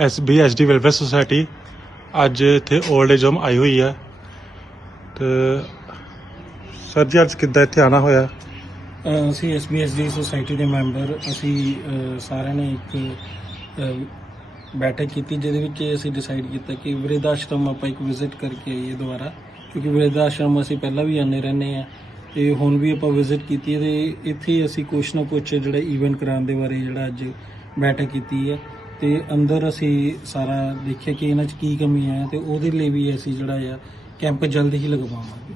ਐਸਬੀਐਸਡੀ welfare society ਅੱਜ ਇੱਥੇ old age home ਆਈ ਹੋਈ ਹੈ। ਤੇ ਸਰ ਜੀ ਅੱਜ ਕਿੱਦਾਂ ਇੱਥੇ ਆਣਾ ਹੋਇਆ? ਅ, ਅਸੀਂ ਐਸਬੀਐਸ ਦੀ ਸੁਸਾਇਟੀ ਦੇ ਮੈਂਬਰ ਅਸੀਂ ਅ, ਸਾਰਿਆਂ ਨੇ ਇੱਕ ਅ, ਬੈਠਕ ਕੀਤੀ ਜਿਹਦੇ ਵਿੱਚ ਅਸੀਂ ਡਿਸਾਈਡ ਕੀਤਾ ਕਿ ਵਰਿੱਧ ਆਸ਼ਰਮ ਆਪਾਂ ਇੱਕ ਵਿਜ਼ਿਟ ਕਰਕੇ ਆਈਏ ਦੁਬਾਰਾ। ਕਿਉਂਕਿ ਵਿਰਧ ਆਸ਼ਰਮ ਅਸੀਂ ਪਹਿਲਾਂ ਵੀ ਆਉਂਦੇ ਰਹਿੰਦੇ ਆ ਤੇ ਹੁਣ ਵੀ ਆਪਾਂ ਵਿਜ਼ਿਟ ਕੀਤੀ ਹੈ ਤੇ ਇੱਥੇ ਅਸੀਂ ਕੁਛ ਨਾ ਕੁਛ ਜਿਹੜਾ ਈਵੈਂਟ ਕਰਾਉਣ ਦੇ ਬਾਰੇ ਜਿਹੜਾ ਅੱਜ ਬੈਠਕ ਕੀਤੀ ਹੈ। ਤੇ ਅੰਦਰ ਅਸੀਂ ਸਾਰਾ ਦੇਖਿਆ ਕਿ ਇਹਨਾਂ 'ਚ ਕੀ ਕਮੀ ਹੈ ਤੇ ਉਹਦੇ ਲਈ ਵੀ ਅਸੀਂ ਜਿਹੜਾ ਆ ਕੈਂਪ ਜਲਦ ਹੀ ਲਗਵਾਵਾਂਗੇ।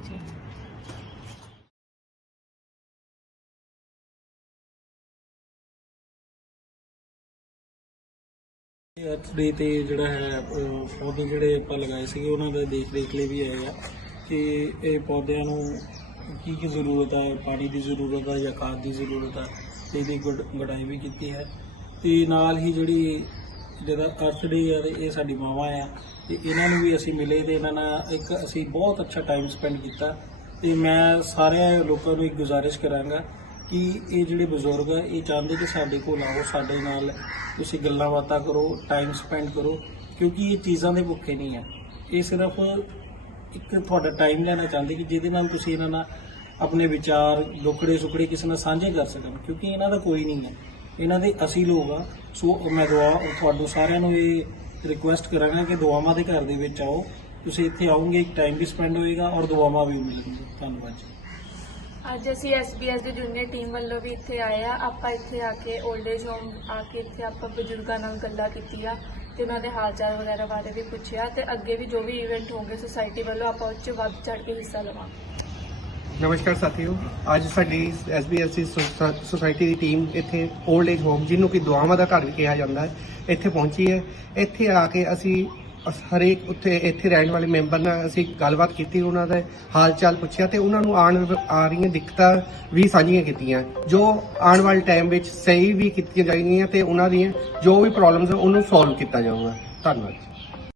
ਅਰਥ ਡੇ ਤੇ ਜਿਹੜਾ ਹੈ ਉਹ ਪੌਦੇ ਜਿਹੜੇ ਆਪਾਂ ਲਗਾਏ ਸੀਗੇ ਉਹਨਾਂ ਦੇ ਦੇਖ ਰੇਖ ਲਈ ਵੀ ਆਏ ਆ ਕਿ ਇਹ ਪੌਦਿਆਂ ਨੂੰ ਕੀ ਕੀ ਜ਼ਰੂਰਤ ਹੈ ਪਾਣੀ ਦੀ ਜ਼ਰੂਰਤ ਹੈ ਜਾਂ ਖਾਦ ਦੀ ਜ਼ਰੂਰਤ ਹੈ ਤੇ ਇਹਦੀ ਗੁਡ- ਗੁਡਾਈ ਵੀ ਕੀਤੀ ਹੈ। ਤੇ ਨਾਲ ਹੀ ਜਿਹੜੀ ਜਿਹਦਾ ਅਰਥ ਡੇ ਆ ਤੇ ਇਹ ਸਾਡੀ ਮਾਵਾਂ ਆ ਤੇ ਇਹਨਾਂ ਨੂੰ ਵੀ ਅਸੀਂ ਮਿਲੇ ਤੇ ਇਹਨਾਂ ਨਾਲ ਇੱਕ ਅਸੀਂ ਬਹੁਤ ਅੱਛਾ ਟਾਈਮ ਸਪੈਂਡ ਕੀਤਾ ਤੇ ਮੈਂ ਸਾਰੇ ਲੋਕਾਂ ਨੂੰ ਇੱਕ ਗੁਜ਼ਾਰਿਸ਼ ਕਰਾਂਗਾ ਕਿ ਇਹ ਜਿਹੜੇ ਬਜ਼ੁਰਗ ਆ, ਇਹ ਚਾਹੁੰਦੇ ਕਿ ਸਾਡੇ ਕੋਲ ਆਓ, ਸਾਡੇ ਨਾਲ ਤੁਸੀਂ ਗੱਲਾਂ ਬਾਤਾਂ ਕਰੋ ਟਾਈਮ ਸਪੈਂਡ ਕਰੋ, ਕਿਉਂਕਿ ਇਹ ਚੀਜ਼ਾਂ ਦੇ ਭੁੱਖੇ ਨਹੀਂ ਆ। ਇਹ ਸਿਰਫ ਇੱਕ ਤੁਹਾਡਾ ਟਾਈਮ ਲੈਣਾ ਚਾਹੁੰਦੇ ਕਿ ਜਿਹਦੇ ਨਾਲ ਤੁਸੀਂ ਇਹਨਾਂ ਨਾਲ ਆਪਣੇ ਵਿਚਾਰ ਦੁੱਖੜੇ ਸੁਖੜੇ ਕਿਸੇ ਨਾਲ ਸਾਂਝੇ ਕਰ ਸਕਣ, ਕਿਉਂਕਿ ਇਹਨਾਂ ਦਾ ਕੋਈ ਨਹੀਂ ਹੈ ਇਹਨਾਂ ਦੇ ਅਸੀਂ ਲੋਕ ਆ। ਸੋ ਮੈਂ ਦੁਆ ਤੁਹਾਨੂੰ ਸਾਰਿਆਂ ਨੂੰ ਇਹ ਰਿਕੁਐਸਟ ਕਰਾਂਗਾ ਕਿ ਦੁਆਵਾਂ ਦੇ ਘਰ ਦੇ ਵਿੱਚ ਆਓ। ਤੁਸੀਂ ਇੱਥੇ ਆਉਂਗੇ ਇੱਕ ਟਾਈਮ ਵੀ ਸਪੈਂਡ ਹੋਏਗਾ ਔਰ ਦੁਆਵਾਂ ਵੀ ਮਿਲਣਗੀਆਂ। ਧੰਨਵਾਦ ਜੀ। ਅੱਜ ਅਸੀਂ SBS ਦੀ ਜੂਨੀਅਰ ਟੀਮ ਵੱਲੋਂ ਵੀ ਇੱਥੇ ਆਏ ਆ। ਆਪਾਂ ਇੱਥੇ ਆ ਕੇ 올ਡ ਏਜ ਹੋਮ ਆ ਕੇ ਇੱਥੇ ਆਪਾਂ ਬਜ਼ੁਰਗਾਂ ਨਾਲ ਗੱਲਾਂ ਕੀਤੀਆਂ ਤੇ ਉਹਨਾਂ ਦੇ ਹਾਲ ਚਾਲ ਵਗੈਰਾ ਬਾਰੇ ਵੀ ਪੁੱਛਿਆ ਤੇ ਅੱਗੇ ਵੀ ਜੋ ਵੀ ਇਵੈਂਟ ਹੋਣਗੇ ਸੁਸਾਇਟੀ ਵੱਲੋਂ ਆਪਾਂ ਉਹ 'ਚ ਵੱਧ ਚੜ ਕੇ ਹਿੱਸਾ ਲਵਾਂਗੇ। ਨਮਸਕਾਰ ਸਾਥੀਓ, ਅੱਜ ਸਾਡੀ ਐਸਬੀਐਸਸੀ ਸੁਸਾਇਟੀ ਦੀ ਟੀਮ ਇੱਥੇ 올ਡ ਏਜ ਹੋਮ, ਜਿਹਨੂੰ ਕਿ ਦੁਆਵਾਂ ਦਾ ਘਰ ਵੀ ਕਿਹਾ ਜਾਂਦਾ ਹੈ, ਇੱਥੇ ਪਹੁੰਚੀ ਹੈ। ਇੱਥੇ ਆ ਕੇ ਅਸੀਂ ਹਰੇਕ ਉੱਥੇ, ਇੱਥੇ ਰਹਿਣ ਵਾਲੇ ਮੈਂਬਰ ਨਾਲ ਅਸੀਂ ਗੱਲਬਾਤ ਕੀਤੀ, ਉਹਨਾਂ ਦਾ ਹਾਲ ਚਾਲ ਪੁੱਛਿਆ ਤੇ ਉਹਨਾਂ ਨੂੰ ਆਉਣ ਆ ਰਹੀਆਂ ਦਿੱਕਤਾਂ ਵੀ ਸਾਂਝੀਆਂ ਕੀਤੀਆਂ। ਜੋ ਆਉਣ ਵਾਲੇ ਟਾਈਮ ਵਿੱਚ ਸਹੀ ਵੀ ਕੀਤੀਆਂ ਜਾਣਗੀਆਂ ਤੇ ਉਹਨਾਂ ਦੀਆਂ ਜੋ ਵੀ ਪ੍ਰੋਬਲਮਸ ਉਹਨੂੰ ਸੋਲਵ ਕੀਤਾ ਜਾਊਗਾ। ਧੰਨਵਾਦ।